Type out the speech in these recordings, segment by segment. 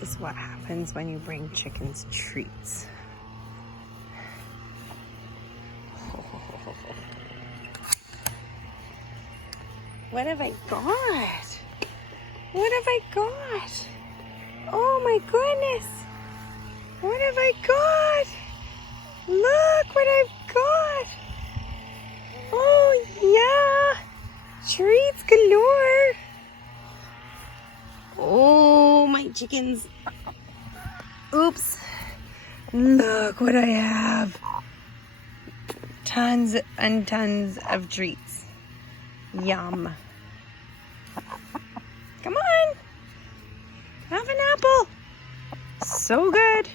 This is what happens when you bring chickens treats. What have I got? What have I got? Oh my goodness. What have I got? Look what I've got. Oh yeah. Treats galore. Oh, my chickens. Oops. Look what I have. Tons and tons of treats. Yum. Come on. Have an apple. So good.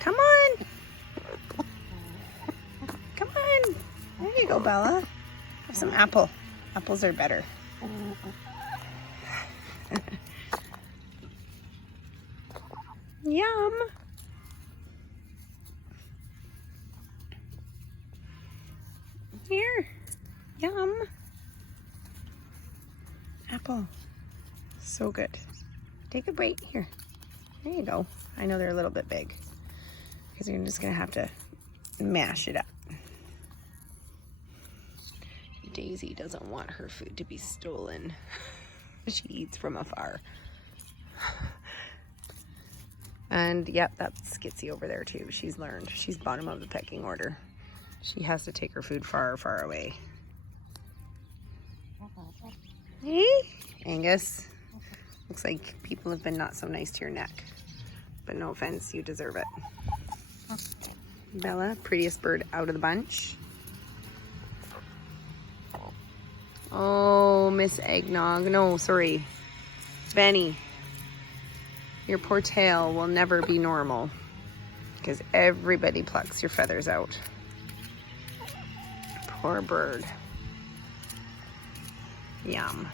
Come on. Come on. There you go, Bella. Have some apple. Apples are better. Yum. Here. Yum. Apple. So good. Take a bite. Here. There you go. I know they're a little bit big because you're just going to have to mash it up. Daisy doesn't want her food to be stolen. She eats from afar. And yep, that's Skitsy over there too. She's learned. She's bottom of the pecking order. She has to take her food far, far away. Hey, Angus. Looks like people have been not so nice to your neck. But no offense, you deserve it. Bella, prettiest bird out of the bunch. Oh, Miss Eggnog. No, sorry. Benny. Your poor tail will never be normal because everybody plucks your feathers out. Poor bird. Yum.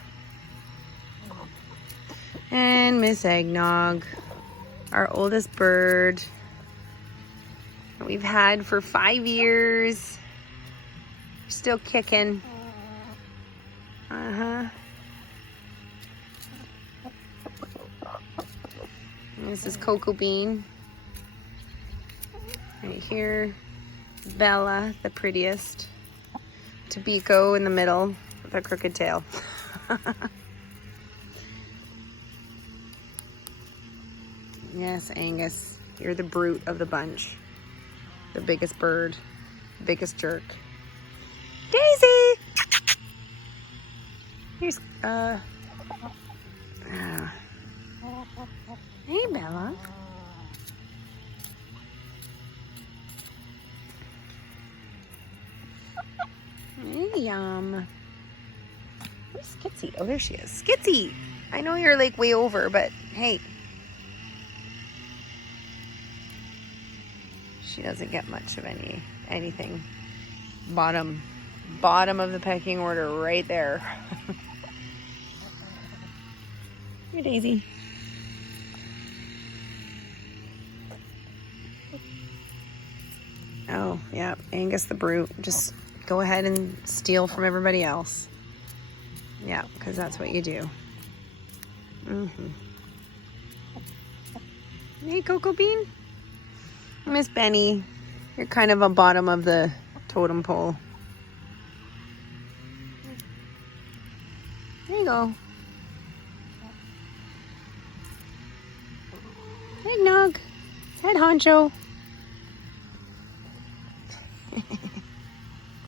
And Miss Eggnog, our oldest bird that we've had for 5 years. Still kicking. Uh-huh. This is Cocoa Bean. Right here. Bella, the prettiest. Tabiko in the middle with a crooked tail. Yes, Angus. You're the brute of the bunch. The biggest bird. Biggest jerk. Daisy! Here's, Hey, Bella. Hey, Yum. Where's Skitsy? Oh, there she is. Skitsy! I know you're like way over, but hey. She doesn't get much of anything. Bottom of the pecking order right there. Here, Daisy. Oh, yeah, Angus the brute. Just go ahead and steal from everybody else. Yeah, because that's what you do. Hey, Cocoa Bean. Miss Benny, you're kind of a bottom of the totem pole. There you go. Eggnog. Head honcho.